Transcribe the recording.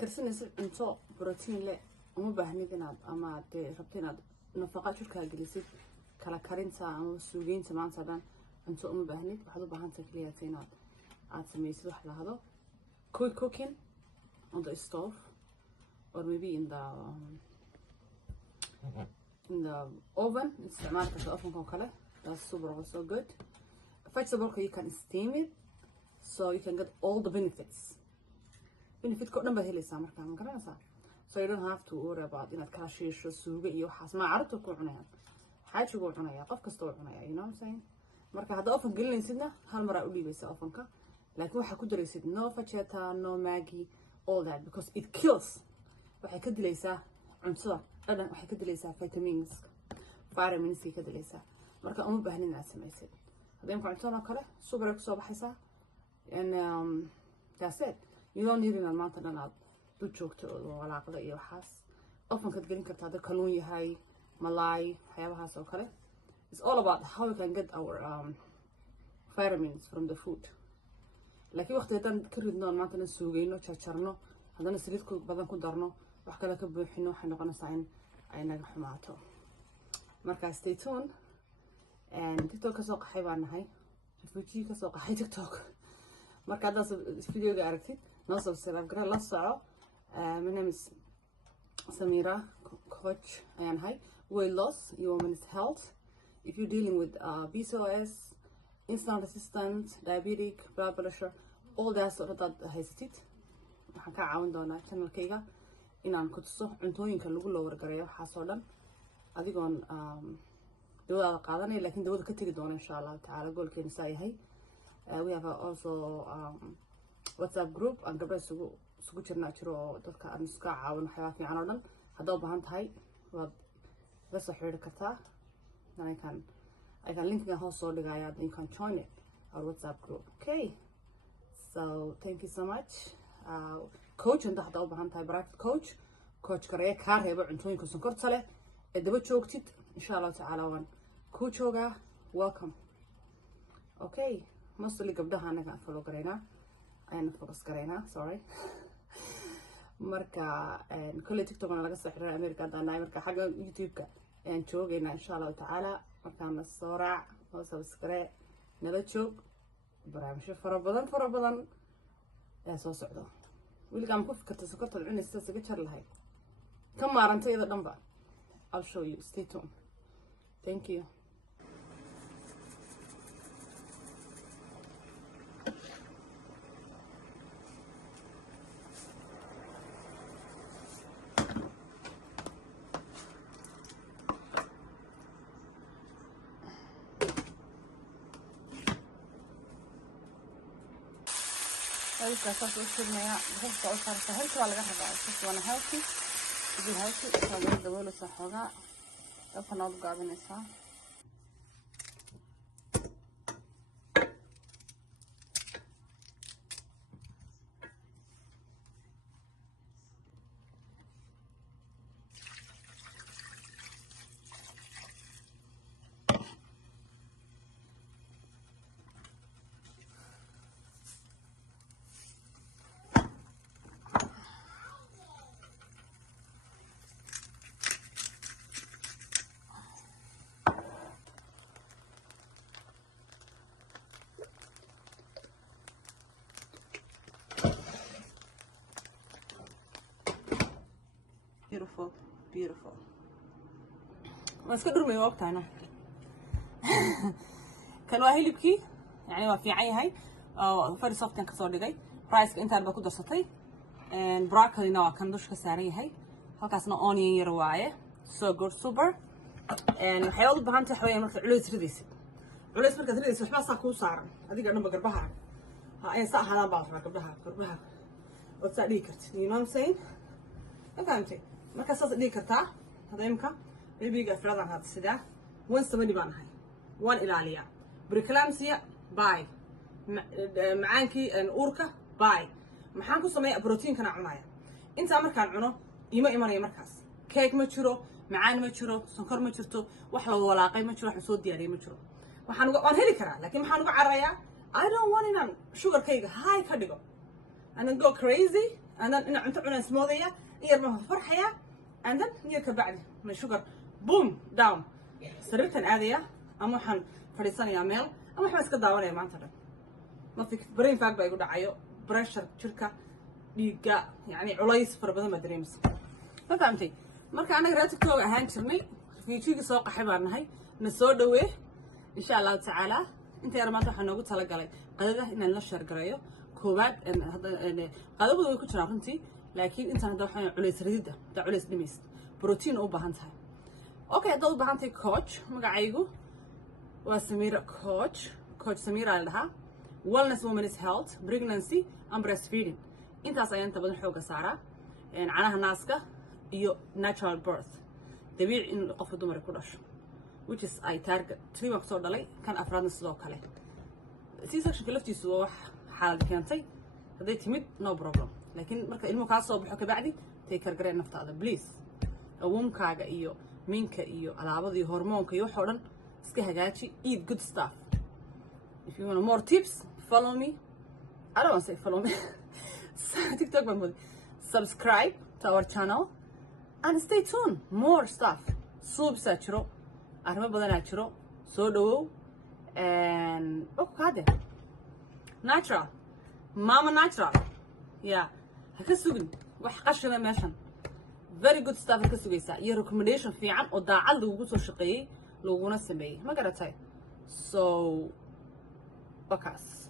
كرسنا انتو بروتين لا وما بهنيد إناد أما ربطين نفقات شركة جلسيت كلا كارنتا أو سوقين تمان سدان انتو أم بهنيد بحضو بهان تكلياتين عاد سميسي واحد هذا quick cooking on the stove or maybe in the oven. استعمالك في الأوفن كوكالة that's super also good. Vegetable you can steam it so you can get all the benefits. benefit كل نبه اللي سامر كمان كنا صار so you don't have to worry about إنك كاشيش السوق يوحس ما عرفت كل عناية حاجة كل عناية قف كستور عناية you know what I'm saying. مركا هذا أوفن قلنا نسينا هالمرة أقولي بس أوفن كا لكن واحد كده يصير no fajita no maggi all that because it kills. واحد كده ليسا عنصر أنا واحد كده ليسا vitamins كده ليسا مركا أم بهنين على سميسيد هذا يمكن عنصرنا كله سوبر إكسو بحسها and that's it. You don't need إن المانتا لنا تجوك ولا عقدة إيه وحاس أوفن كده قلنا كده هذا كلون يهاي ملاي حياة هاسو كله. It's all about how we can get our vitamins from the food. لكن وقت هذا كردنا ما تنا سوقينه تشرشرنا هذا نسريد كل بدن كل درنا وحكي لك بحنو حنقنا سعين عينا حماته مركز stay tuned and تيك توك سوق حيوان هاي فيديو كسوق حي تيك توك مركز هذا فيديو قارتي نصب سلام قرا لا ساعة my name is Samira coach and هاي weight loss women's health if you're dealing with PCOS insulin resistant, diabetic, blood pressure, all that sort of haysatid waxaan ka caawin doonaa channelkayga inaan ku tuso cuntooyinka lagu loo wargareeyo waxaas oo dhan adigoon dawada qaadanay laakiin dawada ka tagi doona insha Allah taala goolkeena saa yahay. We have also WhatsApp group aan gabdhaha isugu jirnaa jiro dadka aan iska caawin waxyaaba fiican oo dhan haddaa u baahan tahay waad la soo xiriiri kartaa I can link in the house so you can join it our WhatsApp group. Okay, so thank you so much. Coach and that over hand private coach career car here and doing some good sale at the butch it inshallah ta'ala one coach yoga welcome. Okay, mostly gabdaha anaga follow garena and focus garena sorry marka and كل TikTok أنا لقيت سحر أمريكا دانا مركا حاجة يوتيوب كا and شوقنا إن شاء الله تعالى مركان الصورة وسبسكرايب نلتشوف برامج فربضان يا سو سعدو واللي قام كفكرت سكرت العين استسقت شر لهاي كم مرة أنت إذا دنبا I'll show you stay tuned thank you. Just healthy وانا healthy دي healthy فاضل دول صحوها فنض قاعدين نسا beautiful beautiful بس كده رمي وقت هنا كان واهلي بكي يعني وفي عي هاي فري صوت كان كسر لي برايس انت اللي بكون صوتي and broccoli نوع كان دوش كساري هاي هكذا onion يروايه so good super and حيوض بهانتي حوالي مركز علوز رديس مركز رديس وحبا ساكو صار هذيك أنا بقربها ها أي ساعة هذا بعض قربها وتسألي كرت you know what I'm saying فهمتي marka saas dhigi kartaa hada imka babyga afradan hada sida 170 baan ahay waan ilaaliya preeclampsia bye macaankii uurka bye maxaan ku sameeyaa protein kana cunaya inta markaan cuno imanaya markaas cake ma jiro macaan ma jiro sonkor ma jirto wax la walaaqay ma jiro wax soo diyaariyay ma jiro waan heli karaa laakiin maxaan uga carayaa I don't want sugar cake high ka dhigo and then go crazy and then ina cunto cunaan ismoodaya iyar ma farxaya and then niyo ka bacdi my sugar boom down sariirtan aadaya ama waxaan fadhiisanayaa meel ama waxaan iska daawanaya maanta dhan ma brain fag baa igu dhacayo pressure jirka dhiigga yani culays fara badan baa dareemaysa ma fahamtay marka anaga reer TikTok ahaan jirnay fiijiga soo qaxay baan nahay na soo dhawee insha Allah taala inta yar maanta waxaan noogu talagalay qadada inaan la share gareeyo koowaad qadadu way ku jiraan runtii laakiin intaan hadda waxaan culays ridida da culays dhimis protein u baahan tahay okay hadda u baahan tahay coach magacaygu waa Samira coach Samira la dhahaa wellness women's health pregnancy and breastfeeding intaas ayaan inta badan xooga saaraa canaha naaska iyo natural birth dabiici in qofka dumar ku dhasho which is I target 3 baan soo dhalay kan afraadna sidoo kale C-section laftiisu waa wax xaalad keentay haday timid no problem laakiin marka ilmo ka soo baxo ka bacdi take care naftaada please awumkaaga iyo minka iyo alaabada iyo hormoonka iyo wax oo dhan iska hagaaji eat good stuff if you want more tips follow me I don't want to say follow me TikTok baan subscribe to our channel and stay tuned more stuff soup sa jiro arrimo badan aa jiro soo dhawow and okay natural mama natural yeah ha ka sugin wax qashada meeshan very good stuff ka sugaysa iyo recommendation fiican oo daacad lagu soo shaqeeyay laguna sameeyay ma garatay so bakas